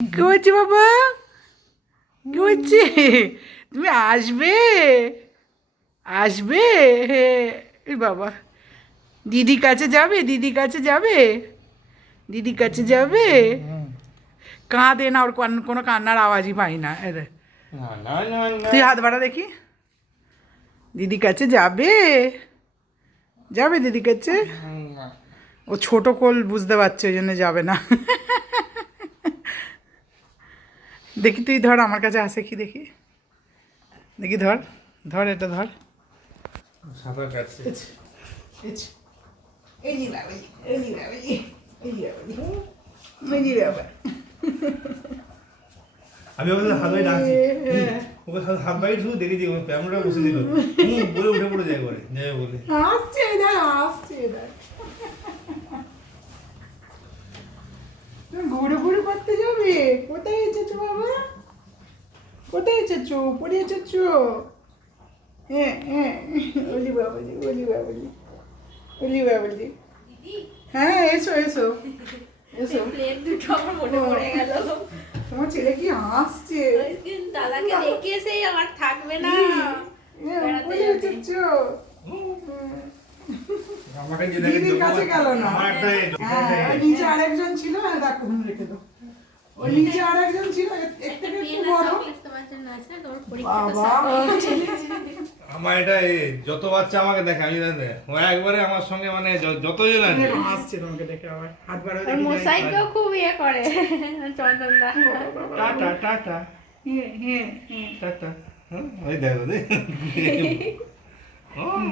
কি হচ্ছে বাবা? কি হচ্ছে? তুমি আসবে? আসবে? এই বাবা, দিদির কাছে যাবে? দিদির কাছে যাবে? দিদির কাছে যাবে? কাঁদে না, ওর কোনো কান্নার আওয়াজই পাই না। তুই হাত বাড়া দেখি। দিদির কাছে যাবে? যাবে দিদির কাছে? ও ছোট কোল, বুঝতে পারছে, ওই জন্য যাবে না। দেখি তুই ধর, আমার কাছে আসে কি দেখি। দেখি ধর, ধর এটা ধর। সাঁতার কাটছে। এই যে বাবাজি, এই যে বাবাজি, এই যে বাবাজি, এই যে বাবা। আমি ওকে হাত বাড়ি ডাকছি, ওকে হাত বাড়ি শুধু দেখে দিই ক্যামেরা বসে দিল বলে উঠে পড়ে যায় করে যাই বলে আসছে এবার, আসছে এবার। তুমি ঘুরে ঘুরে করতে যাবে? কোথায় এসেছো বাবা? কোথায় এসেছো? পড়ে এসেছো? হ্যাঁ হ্যাঁ, ওলি বাবাজি, ওলি বাবাজি, ওলি বাবাজি। হ্যাঁ এসো এসো এসো। প্লেট দুটো আমার মনে পড়ে গেল। তোমার ছেলে কি হাসছে? দাদাকে দেখে সেই আমার থাকবে না। বেড়াতে পড়ে যাবে। এসেছো? আমাকে যে দিদির কাছে গেল না। আমার একটা হ্যাঁ, ওই নিচে আরেকজন ছিল, দেখো তুমি রেখে দাও। ওই নিচে আরেকজন ছিল, এর থেকে একটু বড়। তোমার জন্য আছে, তোমার পরীক্ষাটা বাবা, আমার এটা যত বাচ্চা আমাকে দেখে আমি জানি ও একবারে আমার সঙ্গে মানে যতজন আছে হাসছে তোমাকে দেখে, আবার হাত বাড়াও আর মশাইকেও খুব ইয়ে করে চন্দনদা। টাটা টাটা হ্যাঁ হ্যাঁ হ্যাঁ। টাটা ওই দেখো দে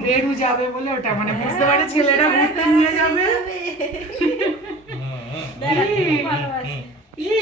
বেরু যাবে বলে ওটা মানে বুঝতে পারে ছেলেরা ঘুরতে নিয়ে যাবে। দেখা খুব ভালোবাসে। ই